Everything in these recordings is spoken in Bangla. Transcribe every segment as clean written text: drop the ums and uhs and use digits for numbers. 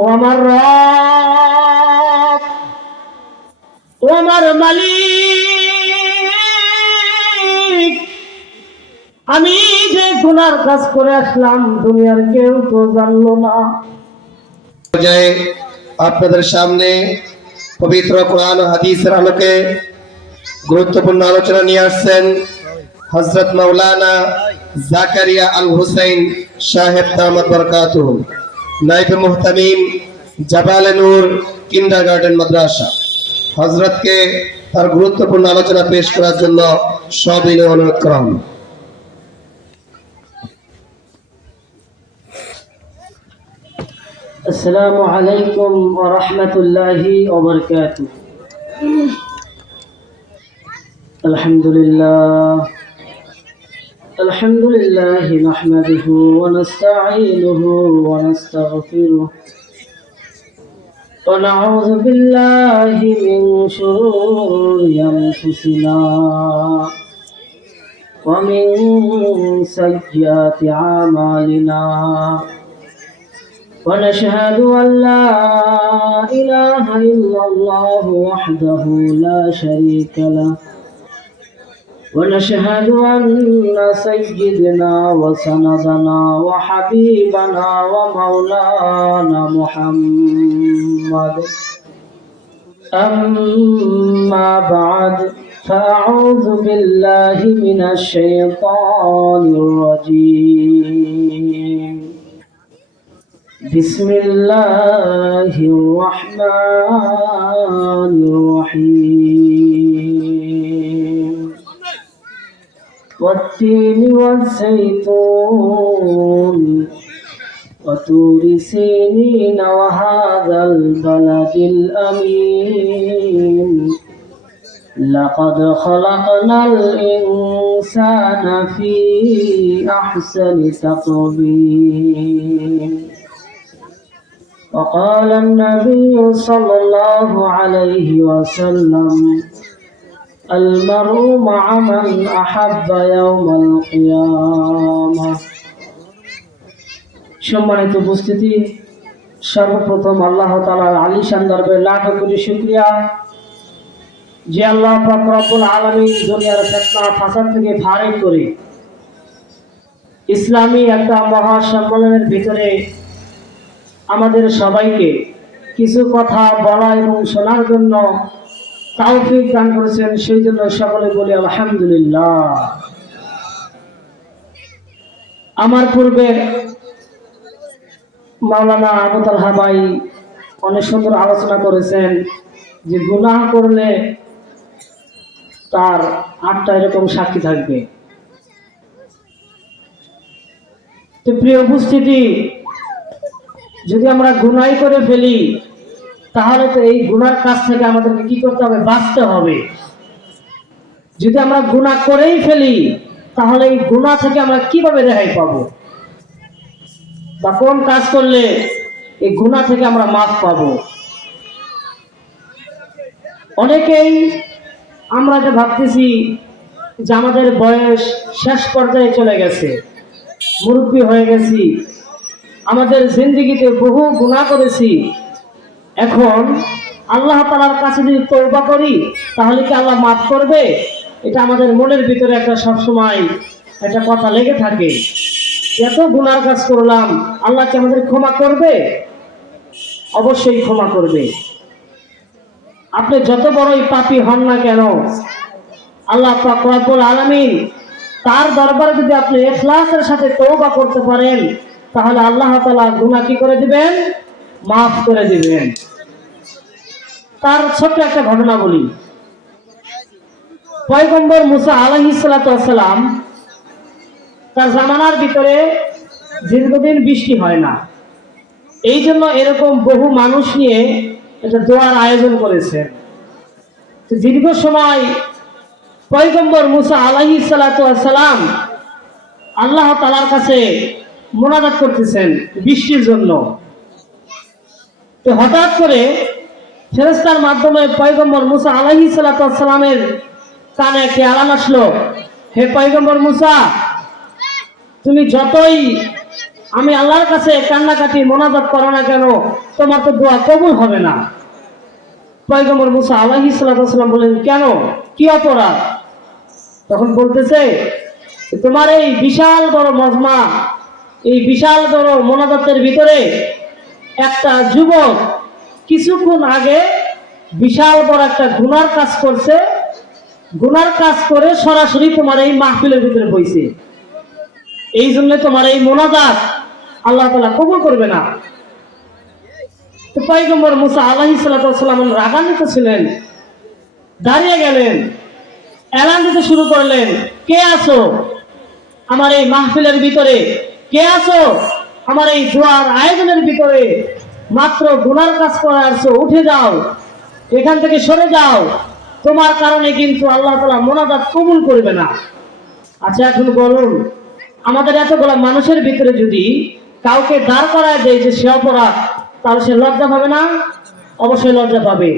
ও আমার রব, ও আমার মালিক, আমি যে গুনার কাজ করে আসলাম দুনিয়ার কেউ তো জানলো না। আপনাদের সামনে পবিত্র কোরআন ও হাদিসের আলোকে গুরুত্বপূর্ণ আলোচনা নিয়ে আসছেন হযরত মাওলানা জাকারিয়া আল হুসাইন সাহেব দামাত বরকাতুহু, নায়েব মুহতামিম জাবালে নূর কিন্ডারগার্টেন মাদ্রাসা। হযরতকে তার গুরুত্বপূর্ণ আলোচনা পেশ করার জন্য সবিনয় অনুরোধ করা হলো। السلام عليكم ورحمة الله وبركاته. الحمد لله نحمده ونستعينه ونستغفره ونعوذ بالله من شرور أنفسنا ومن سيئات أعمالنا، ونشهد أن لا إله إلا الله وحده لا شريك له، ونشهد أن سيدنا وسندنا وحبيبنا ومولانا محمد. أما بعد، فأعوذ بالله من الشيطان الرجيم. بسم الله الرحمن الرحيم. والتين والزيتون وطور سينين وهذا البلد الأمين، لقد خلقنا الإنسان في أحسن تقويم. وقال النبي صلى الله عليه وسلم: المرء مع من أحب يوم القيامة. সম্মানিত উপস্থিতি, সর্বপ্রথম আল্লাহ তাআলার আলিশান দরবারে লাখ কোটি শুকরিয়া যে আল্লাহ পাক রব্বুল আলামিন দুনিয়ার ফিতনা ফাসাদ থেকে ফারিগ করে ইসলামী একটা মহা সম্মেলনের ভিতরে আমাদের সবাইকে কিছু কথা বলা এবং শোনার জন্য তৌফিক দান করেছেন, সেই জন্য সকলে বলি আলহামদুলিল্লাহ। আমার পূর্বে মাওলানা আবু তালহা ভাই অনেক সুন্দর আলোচনা করেছেন যে গুনাহ করলে তার 8টা এরকম সাক্ষী থাকবে। তো প্রিয় উপস্থিতি, যদি আমরা গুনাহ করে ফেলি তাহলে তো এই গুনার কাজ থেকে আমাদেরকে কি করতে হবে? বাঁচতে হবে। যদি আমরা গুনাহ করেই ফেলি তাহলে এই গুনাহ থেকে আমরা কিভাবে রেহাই পাবো, বা কোন কাজ করলে এই গুনাহ থেকে আমরা মাফ পাবো? অনেকেই আমরা যে ভাবতেছি যে আমাদের বয়স শেষ পর্যায়ে চলে গেছে, মুরব্বী হয়ে গেছি, আমাদের জিন্দেগিতে বহু গুনাহ করেছি, এখন আল্লাহ তাআলার কাছে যদি তওবা করি তাহলে কি আল্লাহ মাফ করবে? এটা আমাদের মনের ভিতরে একটা সবসময় একটা কথা লেগে থাকে। এত গুনার কাজ করলাম, আল্লাহ কি আমাদের ক্ষমা করবে? অবশ্যই ক্ষমা করবে। আপনি যত বড়ই পাপী হন না কেন, আল্লাহ পাক রব্বুল আলামিন তার দরবারে যদি আপনি ইখলাসের সাথে তওবা করতে পারেন তাহলে আল্লাহ তাআলা গুনাহ কি করে দিবেন? মাফ করে দিবেন। তার ছোট্ট একটা ঘটনা বলি। পয়গম্বর মুসা আলাইহিস সালাতু ওয়াস সালাম, তার জামানার ভিতরে দীর্ঘদিন বৃষ্টি হয় না, এই জন্য এরকম বহু মানুষ নিয়ে একটা দোয়ার আয়োজন করেছেন। তো দীর্ঘ সময় পয়গম্বর মুসা আলাইহিস সালাতু ওয়াস সালাম আল্লাহ তাআলার কাছে মুনাজাত করতেছেন বৃষ্টির জন্য। তো হঠাৎ করে ফেরেশতার মাধ্যমে পয়গম্বর মুসা আলাইহিস সালাতু ওয়াস সালামের কানে একটি আলান আসলো, হে পয়গম্বর মুসা, তুমি যতই আমি আল্লাহর কাছে কান্নাকাটি মোনাজাত করো না কেন, তোমার তো দোয়া কবুল হবে না। পয়গম্বর মুসা আলাইহিস সালাম বলেন, কেন, কি অপরাধ? তখন বলতেছে, তোমার এই বিশাল বড় মজমা, এই বিশাল বড় মোনাজাতের ভিতরে একটা যুবক কিছুক্ষণ আগে বিশাল বড় একটা গুনার কাজ করছে, গুনার কাজ করে সরাসরি তোমার এই মাহফিলের ভিতরে বইছে, এই জন্য তোমার এই মোনাজাত আল্লাহ তাআলা কবুল করবে না। তো পয়গম্বর মুসা আলাইহিস সালাম রাগান্বিত ছিলেন, দাঁড়িয়ে গেলেন, এলান দিতে শুরু করলেন, কে আছো আমার এই মাহফিলের ভিতরে, কে আছো আমার এই দোয়ার আয়োজনের ভিতরে, মাত্র গুনার কাজ করে আসছো, উঠে যাও, এখান থেকে সরে যাও, তোমার কারণে কিন্তু আল্লাহ তাআলা মোনাজাত কবুল করবে না। আচ্ছা এখন বলুন, আমাদের এতগুলা মানুষের ভিতরে যদি কাউকে দাঁড় করায় দেয় যে সে অপরাধ, তাহলে সে লজ্জা পাবে না? অবশ্যই লজ্জা পাবে।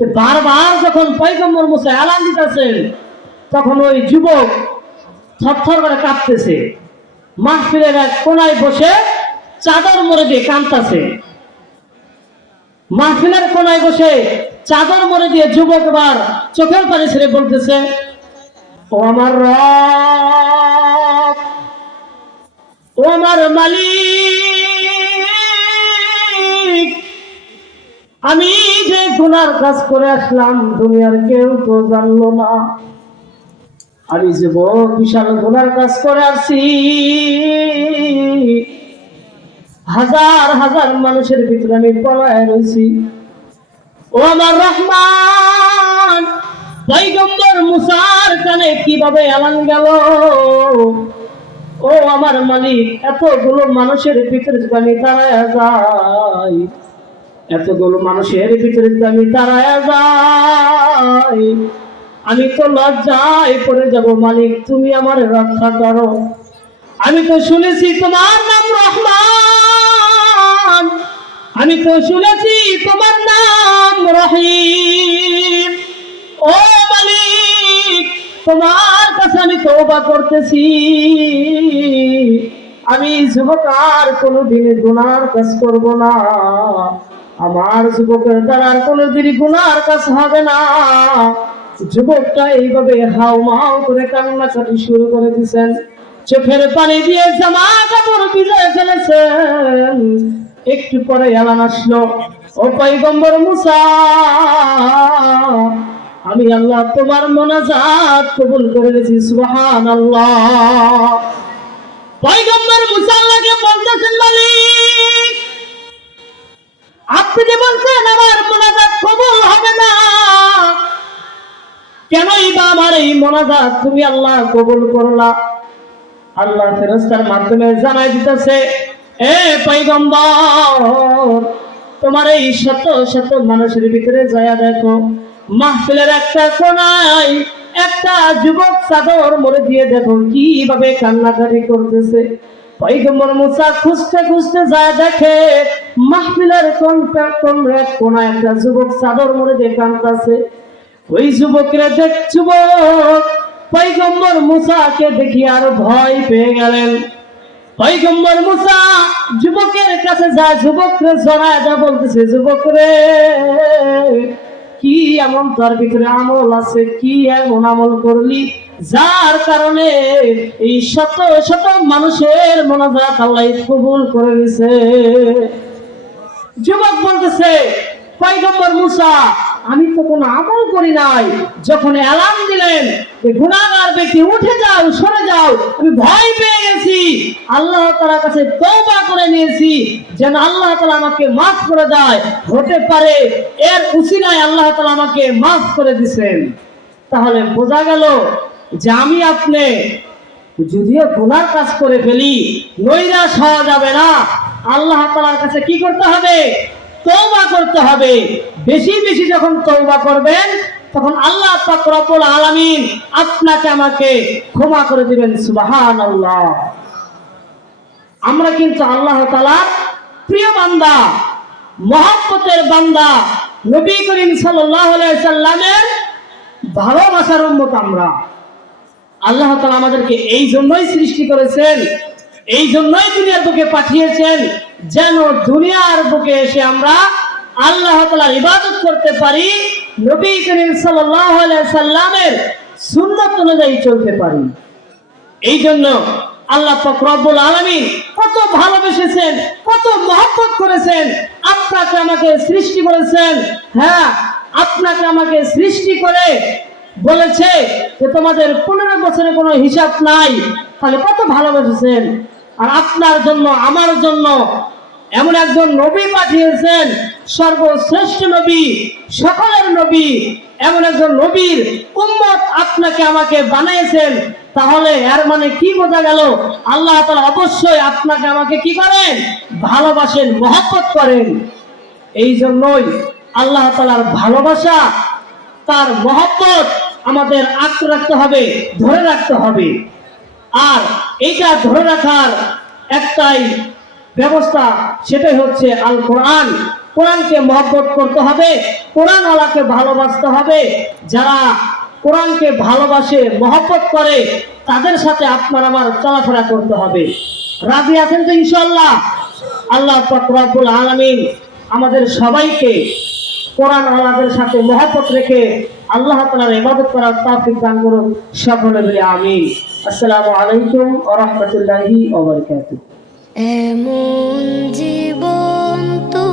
তো বারবার যখন পয়গম্বর মুসা এলান দিতেছেন, তখন ওই যুবক থরথর করে কাঁপতেছে, মাহফিলের এক কোনায় বসে চাদর মুড়ি দিয়ে কাঁদতেছে। মাহফিলের কোনায় বসে চাদর মুড়ি দিয়ে যুবক এবার চোখের পানি ছেড়ে বলতেছে, ও আমার রব, ও আমার মালিক, আমি যে গুনার কাজ করে আসলাম দুনিয়ার কেউ তো জানলো না। আমি যে বড় বিশাল গুনার কাজ করে আসছি, হাজার হাজার মানুষের ভিতরে আমি পলায় রয়েছি। ও আমার রহমান, পয়গম্বর মুসার কানে কিভাবে এলান গেল, ও আমার মালিক, এতগুলো মানুষের ভিতরে যদি আমি দাঁড়ায় যাই, এতগুলো মানুষের ভিতরে যদি আমি দাঁড়ায় যাই, আমি তো লজ্জায় পড়ে যাব। মালিক, তুমি আমার রক্ষা করো। আমি তো শুনেছি তোমার নাম রহমান, আমি তো শুনেছি তোমার নাম রহিম। ও মালিক, তোমার কাছে আমি তওবা করতেছি, আমি যুবক আর কোনোদিন গুনার কাজ করব না, আমার যুবকের দ্বারা আর কোনোদিন গুনার কাজ হবে না। যুবকটা এইভাবে হাউমাউ করে কান্নাকাটি শুরু করে দিয়েছেন, চোখের পানি দিয়ে জামা কাপড় ভিজিয়ে ফেলেছেন। একটু পরে এলান আসলো, ও পয়গম্বর মুসা, আমি আল্লাহ তোমার মোনাজাত কবুল করে নিয়েছি। সুবহানাল্লাহ। পয়গম্বর মুসা আল্লাহকে বলতেছেন, মালিক, আপনি যে বলছেন আমার মোনাজাত কবুল হবে না, কেনই বা আমার এই মোনাজাত তুমি আল্লাহ কবুল করলা? আল্লাহ ফেরেশতার মাধ্যমে জানাই দিতেছে, এ পয়গম্বর, তোমার এই শত শত মানুষের ভিতরে যায় দেখো, মাহফিলের একটা কোনায় একটা যুবক চাদর মুড়ি দিয়ে দেখো কিভাবে কান্নাকাটি করতেছে। পয়গম্বর মুসা খুঁজতে খুঁজতে যায় দেখে, মাহফিলের কোনায় একটা যুবক চাদর মুড়ি দিয়ে কাঁদতেছে। ওই যুবকরা যুবক পয়গম্বর মুসাকে দেখি আর ভয় পেয়ে গেলেন। পয়গম্বর মুসা যুবকের কাছে যায়, যুবকরে জড়ায় যা বলতেছে, যুবক রে, কি এমন তোর ভিতরে আমল আছে, কি এমন আমল করলি যার কারণে এই শত শত মানুষের মোনাজাত আল্লাহ কবুল করে নিছে? যুবক বলতেছে, পয়গম্বর মুসা, আমি তো কোনো আমল করি নাই, যখন এলান দিলেন যে গুনাহগার ব্যক্তি উঠে যাও, সরে যাও, আমি ভয় পেয়ে গেছি, আল্লাহ তাআলার কাছে তওবা করে নিয়েছি যেন আল্লাহ তাআলা আমাকে মাফ করে দেয়, হতে পারে এর উসিলায় আল্লাহ তাআলা আমাকে মাফ করে দিবেন। তাহলে বোঝা গেল যে আমি আপনি যদিও গুনার কাজ করে ফেলি, নৈরাশ হওয়া যাবে না, আল্লাহ তাআলার কাছে কি করতে হবে? তওবা করতে হবে। বেশি বেশি যখন তওবা করবেন, তখন আল্লাহ পাক রব্বুল আলামিন আপনাকে আমাকে ক্ষমা করে দিবেন। সুবহানাল্লাহ। আমরা কিন্তু আল্লাহ তাআলার প্রিয় বান্দা, মহব্বতের বান্দা, নবী করিম সাল্লাল্লাহু আলাইহি সাল্লামের ভালোবাসার উম্মত আমরা। আল্লাহ তাআলা আমাদেরকে এই জন্যই সৃষ্টি করেছেন, এই জন্যই দুনিয়ার বুকে পাঠিয়েছেন, যেন দুনিয়ার বুকে এসে আমরা আল্লাহ তাআলার ইবাদত করতে পারি, নবী করিম সাল্লাল্লাহু আলাইহি সাল্লামের সুন্নাত অনুযায়ী চলতে পারি। এই জন্য আল্লাহ পাক রব্বুল আলামিন কত ভালোবেসেছেন, কত মহব্বত করেছেন, আপনাকে আমাকে সৃষ্টি করেছেন। হ্যাঁ, আপনাকে আমাকে সৃষ্টি করে বলেছে যে তোমাদের 15 বছরের কোনো হিসাব নাই, তাহলে কত ভালোবেসেছেন। আর আপনার জন্য, আমার জন্য এমন একজন নবী পাঠিয়েছেন, সর্বশ্রেষ্ঠ নবী, সকলের নবী, এমন একজন নবীর উম্মত আপনাকে আমাকে বানিয়েছেন। তাহলে এর মানে কি বোঝা গেল? আল্লাহ তাআলা অবশ্যই আপনাকে আমাকে কি করেন? ভালোবাসেন, মহব্বত করেন। এই জন্যই আল্লাহ তাআলার ভালোবাসা, তার মহব্বত আমাদের আঁকড়ে রাখতে হবে, ধরে রাখতে হবে। আর এইটা ধরে রাখার একটাই ব্যবস্থা, সেটাই হচ্ছে আল কোরআন। কোরআনকে মহব্বত করতে হবে, কোরআন আল্লাহকে ভালোবাসতে হবে। যারা কোরআনকে ভালোবাসে, মহব্বত করে, তাদের সাথে আপনার আমার চলাফেরা করতে হবে। রাজি আছেন তো ইনশাআল্লাহ? আল্লাহ পাক রব্বুল আলামিন আমাদের সবাইকে কোরআন আল্লাহর সাথে মহব্বত রেখে আল্লাহ তাআলার ইবাদত করার তৌফিক দান করুন। সকলে বলি আমিন। আসসালামু আলাইকুম ওয়া রাহমাতুল্লাহি ওয়া বারাকাতুহু। এমন জীবন তো